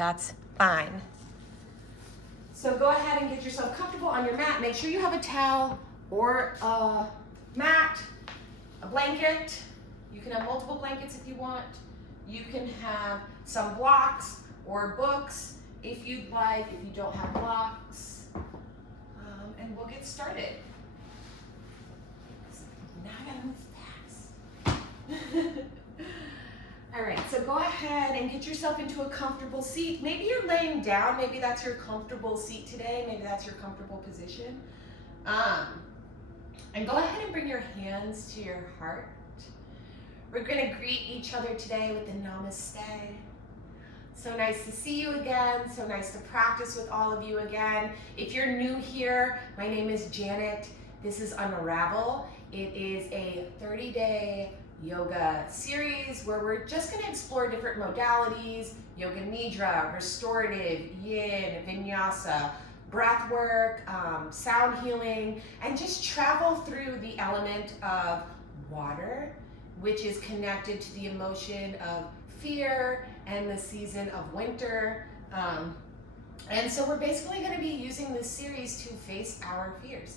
that's fine. So go ahead and get yourself comfortable on your mat. Make sure you have a towel or a mat, a blanket. You can have multiple blankets if you want. You can have some blocks or books if you'd like, if you don't have blocks. And we'll get started. Now I gotta move fast. All right, so go ahead and get yourself into a comfortable seat. Maybe you're laying down. Maybe that's your comfortable seat today. Maybe that's your comfortable position. And go ahead and bring your hands to your heart. We're gonna greet each other today with the namaste. So nice to see you again. So nice to practice with all of you again. If you're new here, my name is Janet. This is Unravel. It is a 30-day yoga series where we're just going to explore different modalities: yoga nidra, restorative, yin, vinyasa, breathwork, sound healing, and just travel through the element of water, which is connected to the emotion of fear and the season of winter. And so we're basically going to be using this series to face our fears.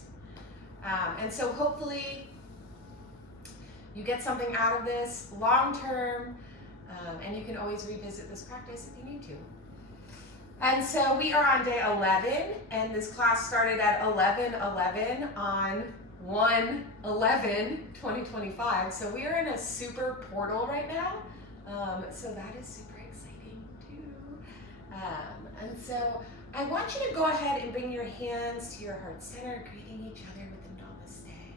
And so hopefully you get something out of this long term, and you can always revisit this practice if you need to. And so we are on day 11, and this class started at 11/11 on 1/11/2025. So we are in a super portal right now. So that is super exciting too. And so I want you to go ahead and bring your hands to your heart center, greeting each other with a namaste.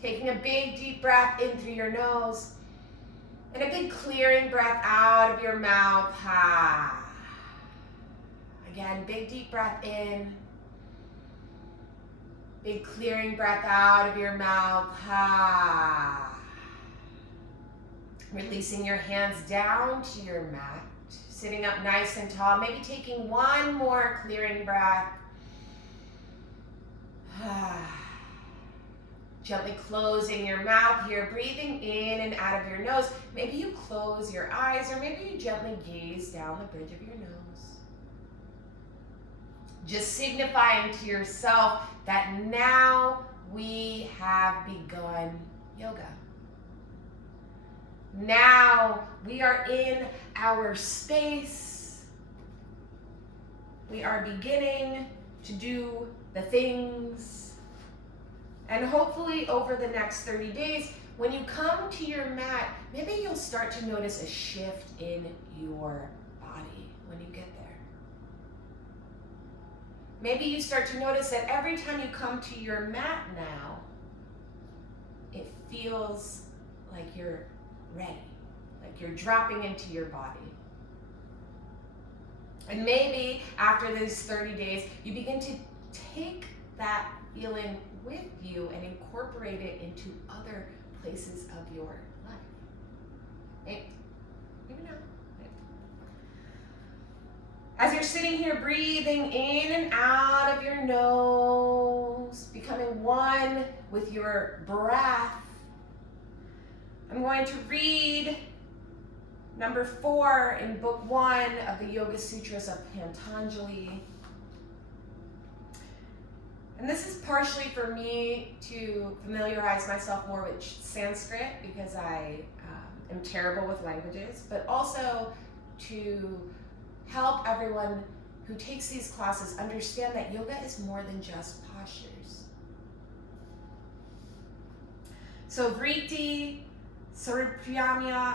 Taking a big deep breath in through your nose, and a big clearing breath out of your mouth. Ha. Again, big deep breath in. Big clearing breath out of your mouth. Ha. Releasing your hands down to your mat. Sitting up nice and tall. Maybe taking one more clearing breath. Gently closing your mouth here. Breathing in and out of your nose. Maybe you close your eyes, or maybe you gently gaze down the bridge of your nose. Just signifying to yourself that now we have begun yoga. Now we are in our space. We are beginning to do the things. And hopefully over the next 30 days, when you come to your mat, maybe you'll start to notice a shift in your body when you get there. Maybe you start to notice that every time you come to your mat now, it feels like you're ready, like you're dropping into your body. And maybe after these 30 days, you begin to take that feeling with you and incorporate it into other places of your life. Maybe not. As you're sitting here, breathing in and out of your nose, becoming one with your breath, I'm going to read number 4 in book 1 of the Yoga Sutras of Patanjali. And this is partially for me to familiarize myself more with Sanskrit, because I am terrible with languages, but also to help everyone who takes these classes understand that yoga is more than just postures. So vritti, sarupyam,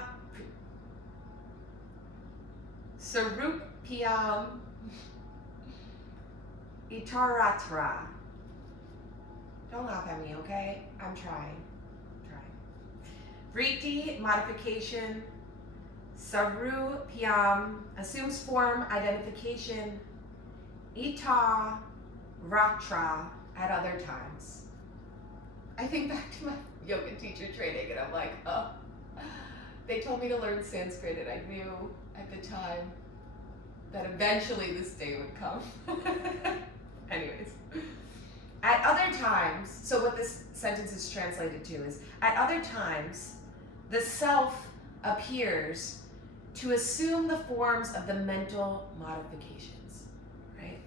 itaratra. Don't laugh at me, okay? I'm trying. Vritti, modification. Sarupyam, assumes form, identification. Ita, ratra, at other times. I think back to my yoga teacher training, and I'm like, oh. They told me to learn Sanskrit, and I knew at the time that eventually this day would come. Anyways. At other times, so what this sentence is translated to is, at other times, the self appears to assume the forms of the mental modifications, right?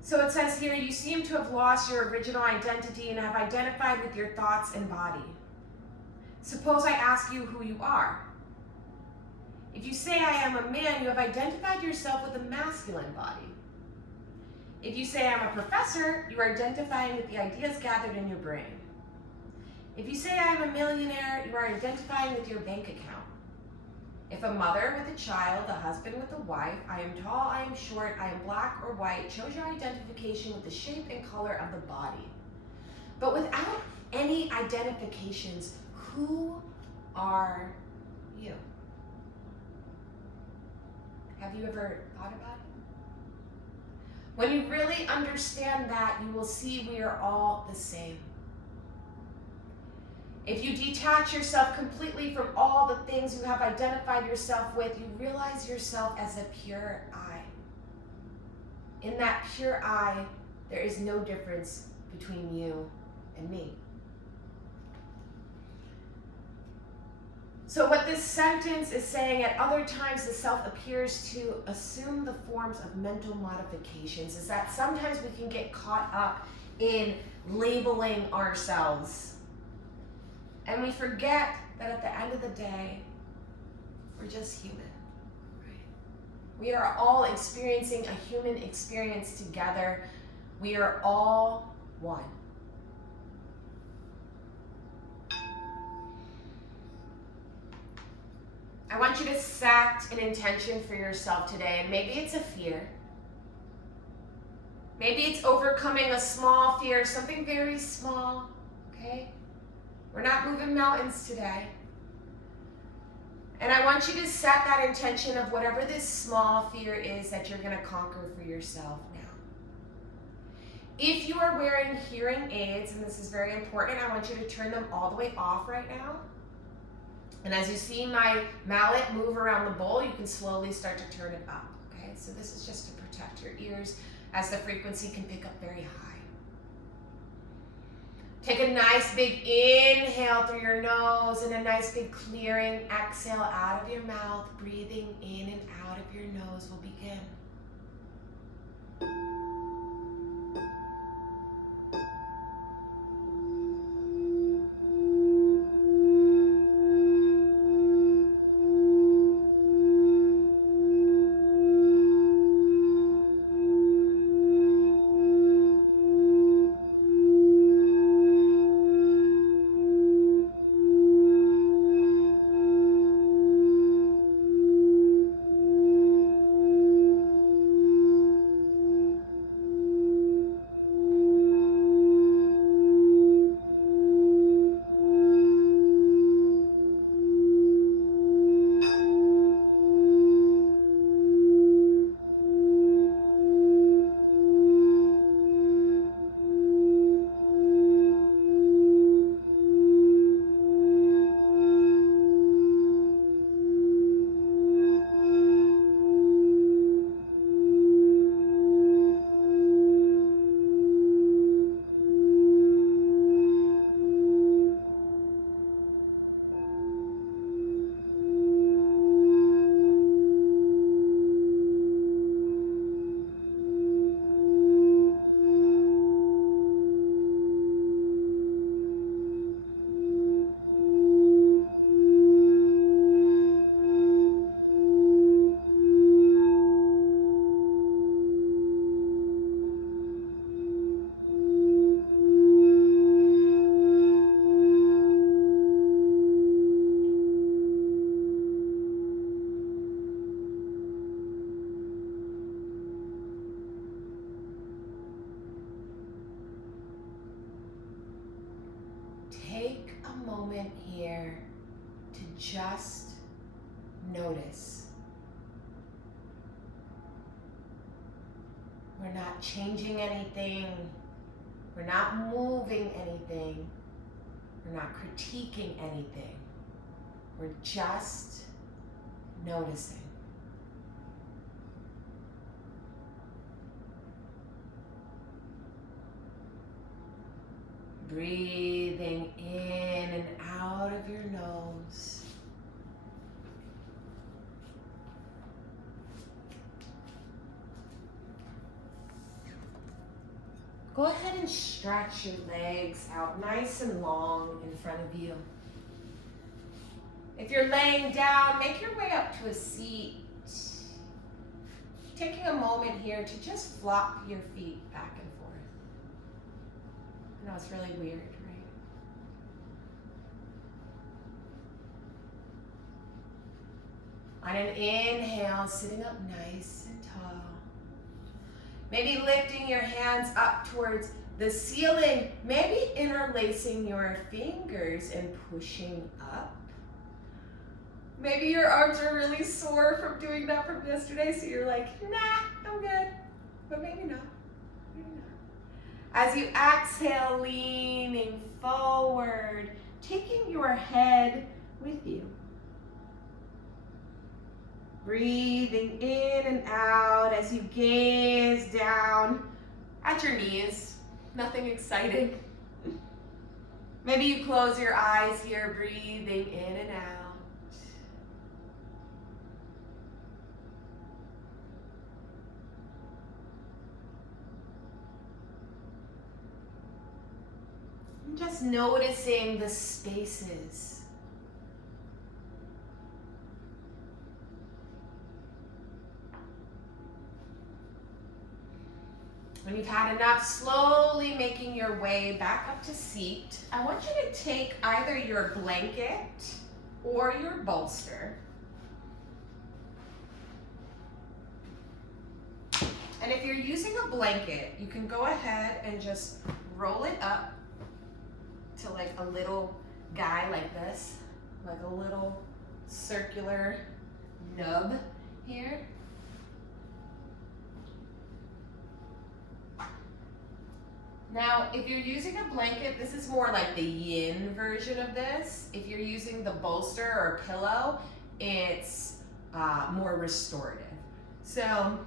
So it says here, you seem to have lost your original identity and have identified with your thoughts and body. Suppose I ask you who you are. If you say I am a man, you have identified yourself with a masculine body. If you say I'm a professor, you are identifying with the ideas gathered in your brain. If you say I am a millionaire, you are identifying with your bank account. If a mother with a child, a husband with a wife, I am tall, I am short, I am black or white, shows your identification with the shape and color of the body. But without any identifications, who are you? Have you ever thought about it? When you really understand that, you will see we are all the same. If you detach yourself completely from all the things you have identified yourself with, you realize yourself as a pure I. In that pure I, there is no difference between you and me. So what this sentence is saying, at other times the self appears to assume the forms of mental modifications, is that sometimes we can get caught up in labeling ourselves. And we forget that at the end of the day, we're just human. Right? We are all experiencing a human experience together. We are all one. I want you to set an intention for yourself today, and maybe it's a fear. Maybe it's overcoming a small fear, something very small, okay? We're not moving mountains today. And I want you to set that intention of whatever this small fear is that you're going to conquer for yourself now. If you are wearing hearing aids, and this is very important, I want you to turn them all the way off right now. And as you see my mallet move around the bowl, you can slowly start to turn it up, okay? So this is just to protect your ears as the frequency can pick up very high. Take a nice big inhale through your nose and a nice big clearing exhale out of your mouth. Breathing in and out of your nose will begin. Take a moment here to just notice. We're not changing anything. We're not moving anything. We're not critiquing anything. We're just noticing. Breathing in and out of your nose. Go ahead and stretch your legs out nice and long in front of you. If you're laying down, make your way up to a seat. Taking a moment here to just flop your feet back and forth. I know it's really weird, right? On an inhale, sitting up nice and tall. Maybe lifting your hands up towards the ceiling. Maybe interlacing your fingers and pushing up. Maybe your arms are really sore from doing that from yesterday, so you're like, nah, I'm good. But maybe not. Maybe not. As you exhale, leaning forward, taking your head with you. Breathing in and out as you gaze down at your knees. Nothing exciting. Maybe you close your eyes here, breathing in and out. Just noticing the spaces. When you've had enough, slowly making your way back up to seat, I want you to take either your blanket or your bolster. And if you're using a blanket, you can go ahead and just roll it up to like a little guy like this, like a little circular nub here. Now, if you're using a blanket, this is more like the yin version of this. If you're using the bolster or pillow, it's more restorative. So,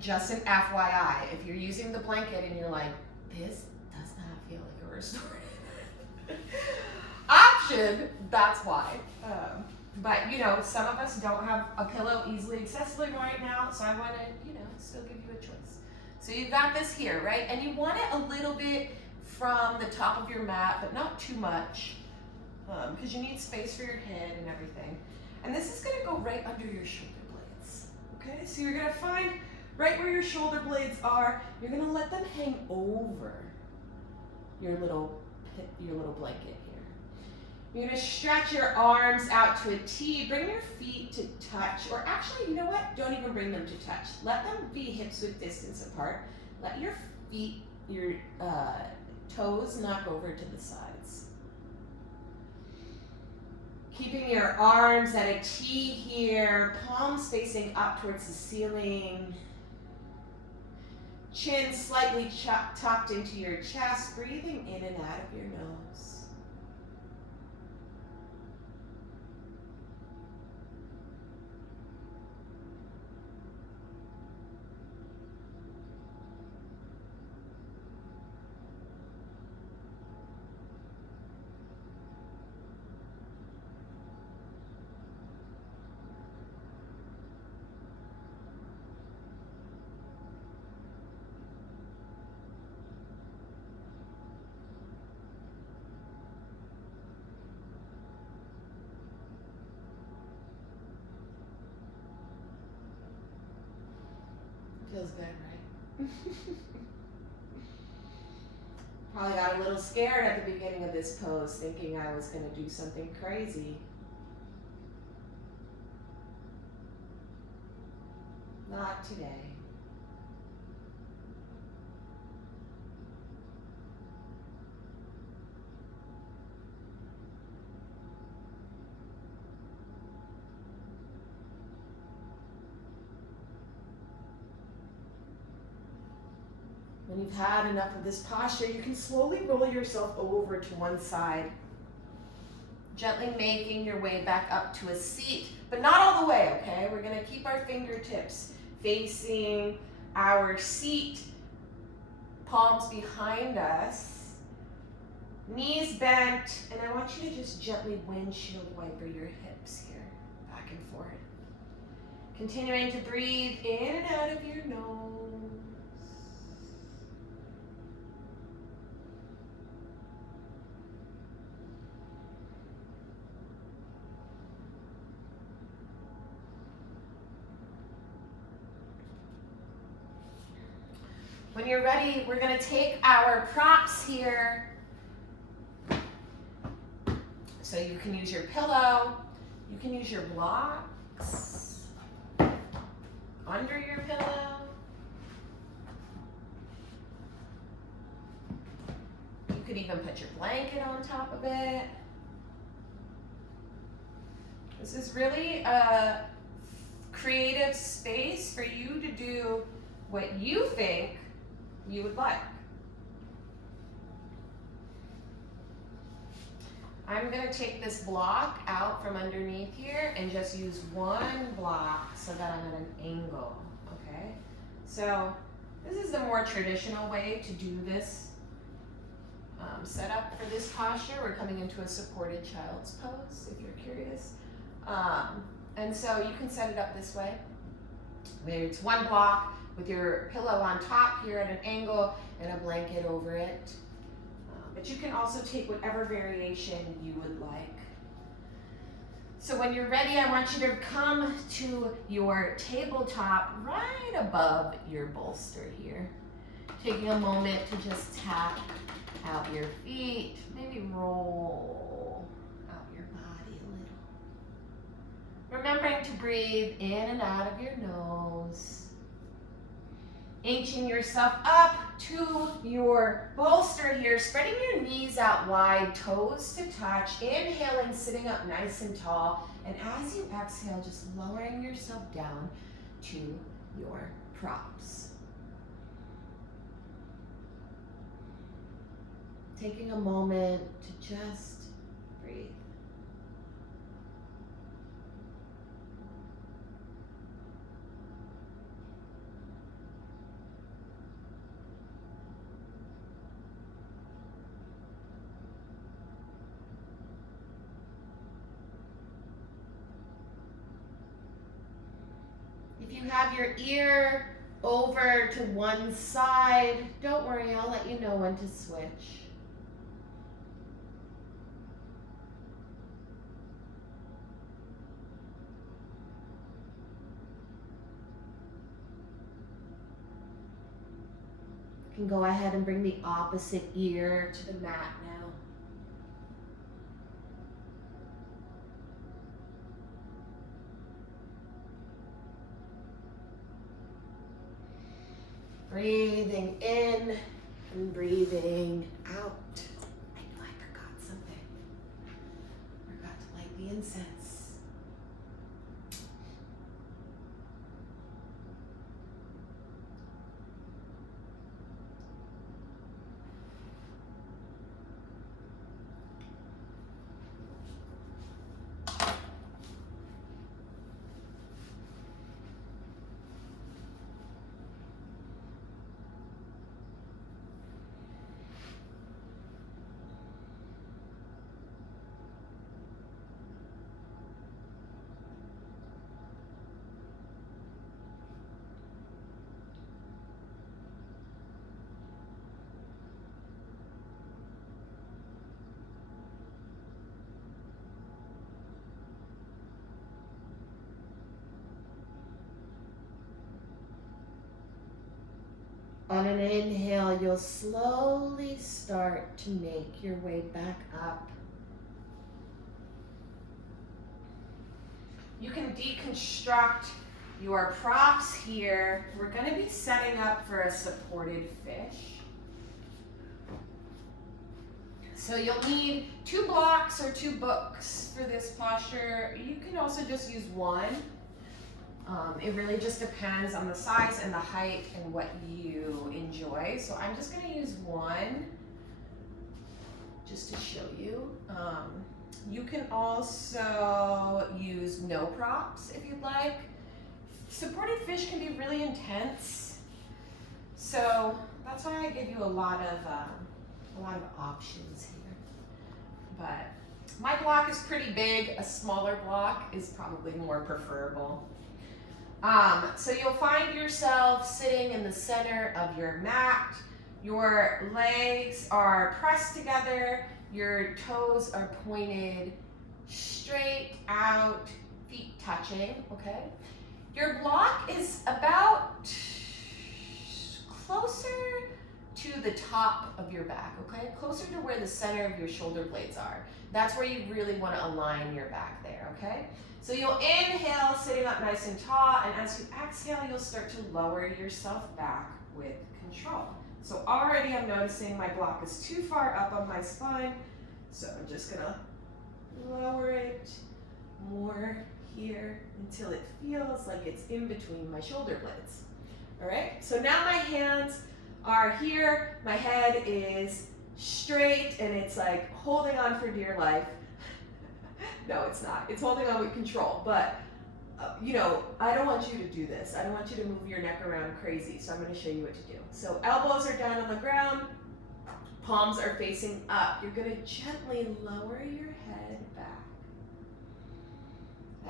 just an FYI, if you're using the blanket and you're like, this does not feel like a restorative option, that's why. But you know, some of us don't have a pillow easily accessible right now, so I want to, still give you a choice. So you've got this here, right? And you want it a little bit from the top of your mat, but not too much, because you need space for your head and everything. And this is gonna go right under your shoulder blades, okay? So you're gonna find right where your shoulder blades are, you're gonna let them hang over your little blanket here. You're gonna stretch your arms out to a T, bring your feet to touch, or actually, you know what? Don't even bring them to touch. Let them be hips width distance apart. Let your feet, your toes knock over to the sides. Keeping your arms at a T here, palms facing up towards the ceiling. Chin slightly tucked into your chest, breathing in and out of your nose. Feels good, right? Probably got a little scared at the beginning of this pose, thinking I was going to do something crazy. Not today. When you've had enough of this posture, you can slowly roll yourself over to one side, gently making your way back up to a seat, but not all the way, okay? We're gonna keep our fingertips facing our seat, palms behind us. Knees bent, and I want you to just gently windshield wiper your hips here, back and forth. Continuing to breathe in and out of your nose. When you're ready, we're going to take our props here. So you can use your pillow, you can use your blocks under your pillow. You could even put your blanket on top of it. This is really a creative space for you to do what you think you would like. I'm going to take this block out from underneath here and just use one block so that I'm at an angle, okay? So this is the more traditional way to do this setup for this posture. We're coming into a supported child's pose, if you're curious. And so you can set it up this way. Maybe it's one block with your pillow on top here at an angle and a blanket over it. But you can also take whatever variation you would like. So when you're ready, I want you to come to your tabletop right above your bolster here. Taking a moment to just tap out your feet, maybe roll out your body a little. Remembering to breathe in and out of your nose. Inching yourself up to your bolster here, spreading your knees out wide, toes to touch, inhaling, sitting up nice and tall, and as you exhale, just lowering yourself down to your props. Taking a moment to just breathe. If you have your ear over to one side, don't worry, I'll let you know when to switch. You can go ahead and bring the opposite ear to the mat now. Breathing in and breathing out. I know I forgot something. Forgot to light the incense. On an inhale, you'll slowly start to make your way back up. You can deconstruct your props here. We're going to be setting up for a supported fish. So you'll need 2 blocks or 2 books for this posture. You can also just use one. It really just depends on the size and the height and what you enjoy. So I'm just going to use one just to show you. You can also use no props if you'd like. Supported fish can be really intense, so that's why I give you a lot of options here. but my block is pretty big. A smaller block is probably more preferable. So you'll find yourself sitting in the center of your mat. Your legs are pressed together. Your toes are pointed straight out, feet touching, okay? Your block is about closer to the top of your back, okay? Closer to where the center of your shoulder blades are. That's where you really want to align your back there, okay? So you'll inhale, sitting up nice and tall, and as you exhale, you'll start to lower yourself back with control. So already I'm noticing my block is too far up on my spine, so I'm just gonna lower it more here until it feels like it's in between my shoulder blades. All right, so now my hands are here, my head is straight, and it's like holding on for dear life. No, it's not. It's holding on with control, but you know, I don't want you to do this. I don't want you to move your neck around crazy, so I'm going to show you what to do. So elbows are down on the ground, palms are facing up. You're going to gently lower your head back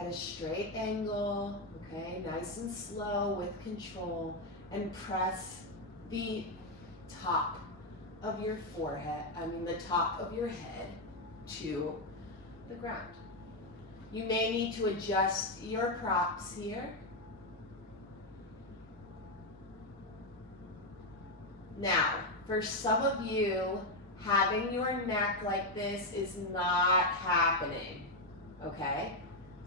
at a straight angle, okay, nice and slow with control, and press the top of your forehead, the top of your head to the ground. You may need to adjust your props here. Now, for some of you, having your neck like this is not happening, okay?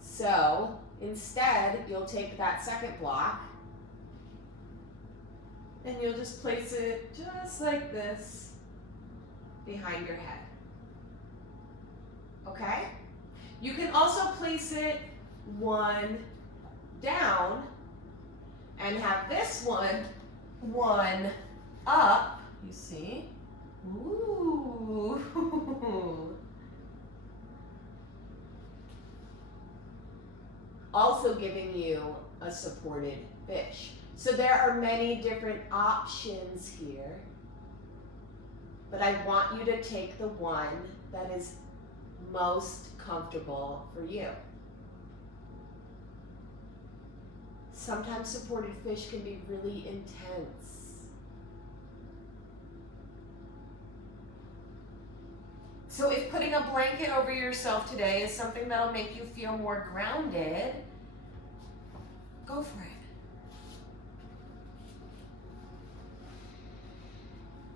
So instead, you'll take that second block and you'll just place it just like this behind your head, okay? You can also place it one down and have this one up, you see? Ooh. Also giving you a supported fish. So there are many different options here, but I want you to take the one that is most comfortable for you. Sometimes supported fish can be really intense. So if putting a blanket over yourself today is something that'll make you feel more grounded, go for it.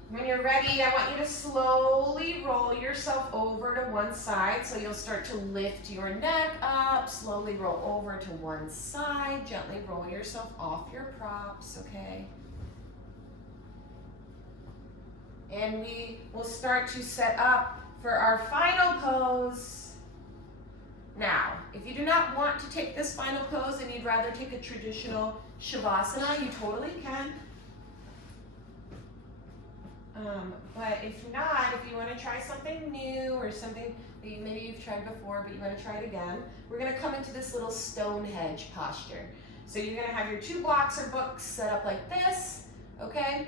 When you're ready, I want you to slowly roll yourself over to one side. So you'll start to lift your neck up, slowly roll over to one side, gently roll yourself off your props, okay? And we will start to set up for our final pose. Now, if you do not want to take this final pose and you'd rather take a traditional Shavasana, you totally can. But if not, if you want to try something new or something that maybe you've tried before but you want to try it again, we're going to come into this little Stonehenge posture. So you're going to have your two blocks or books set up like this, okay?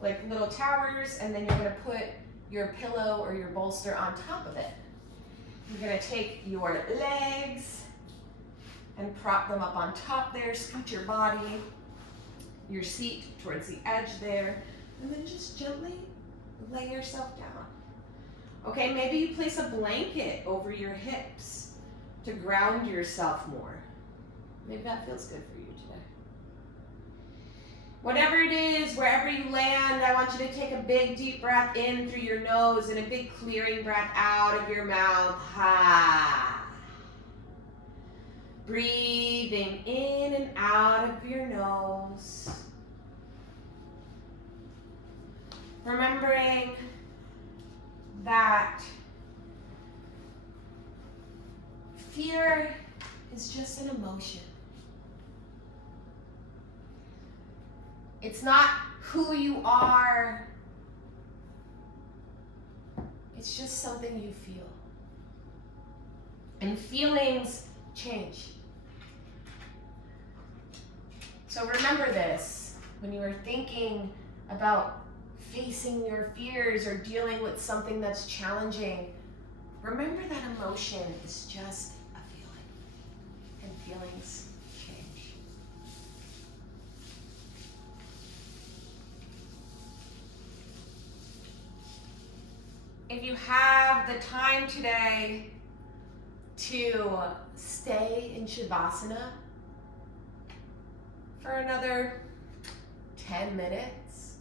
Like little towers, and then you're going to put your pillow or your bolster on top of it. You're going to take your legs and prop them up on top there, scoot your body, your seat towards the edge there, and then just gently lay yourself down. Okay, maybe you place a blanket over your hips to ground yourself more. Maybe that feels good for you today. Whatever it is, wherever you land, I want you to take a big deep breath in through your nose and a big clearing breath out of your mouth. Ha. Breathing in and out of your nose. Remembering that fear is just an emotion. It's not who you are. It's just something you feel. And feelings change. So remember this when you are thinking about facing your fears or dealing with something that's challenging. remember that emotion is just a feeling, and feelings change. If you have the time today to stay in Shavasana for another 10 minutes,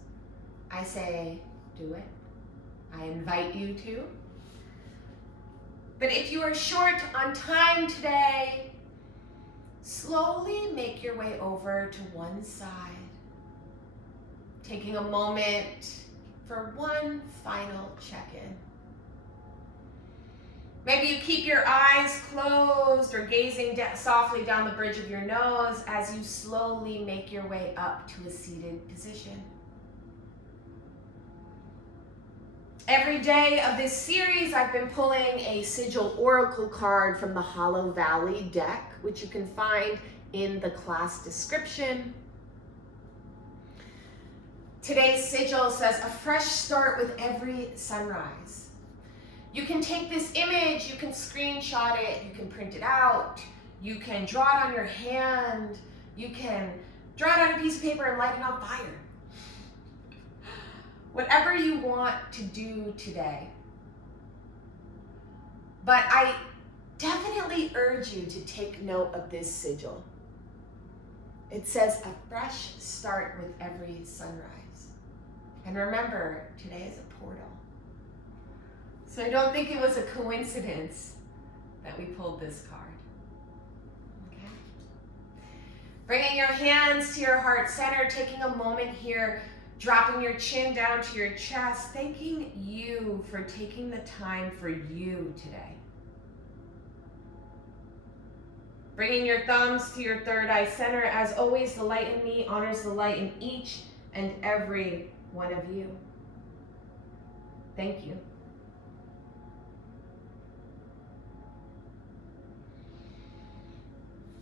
I say do it. I invite you to. But if you are short on time today, slowly make your way over to one side, taking a moment for one final check-in. Maybe you keep your eyes closed or gazing softly down the bridge of your nose as you slowly make your way up to a seated position. Every day of this series, I've been pulling a Sigil Oracle card from the Hollow Valley deck, which you can find in the class description. Today's Sigil says, a fresh start with every sunrise. You can take this image, you can screenshot it, you can print it out, you can draw it on your hand, you can draw it on a piece of paper and light it on fire. Whatever you want to do today. But I definitely urge you to take note of this sigil. It says a fresh start with every sunrise. And remember, today is a portal. So I don't think it was a coincidence that we pulled this card. Okay? Bringing your hands to your heart center, taking a moment here, dropping your chin down to your chest, thanking you for taking the time for you today. Bringing your thumbs to your third eye center. As always, the light in me honors the light in each and every one of you. Thank you.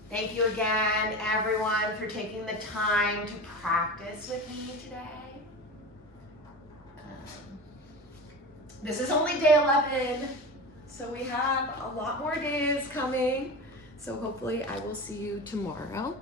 Thank you again, everyone, for taking the time to practice with me today. This is only day 11, so we have a lot more days coming. So hopefully I will see you tomorrow.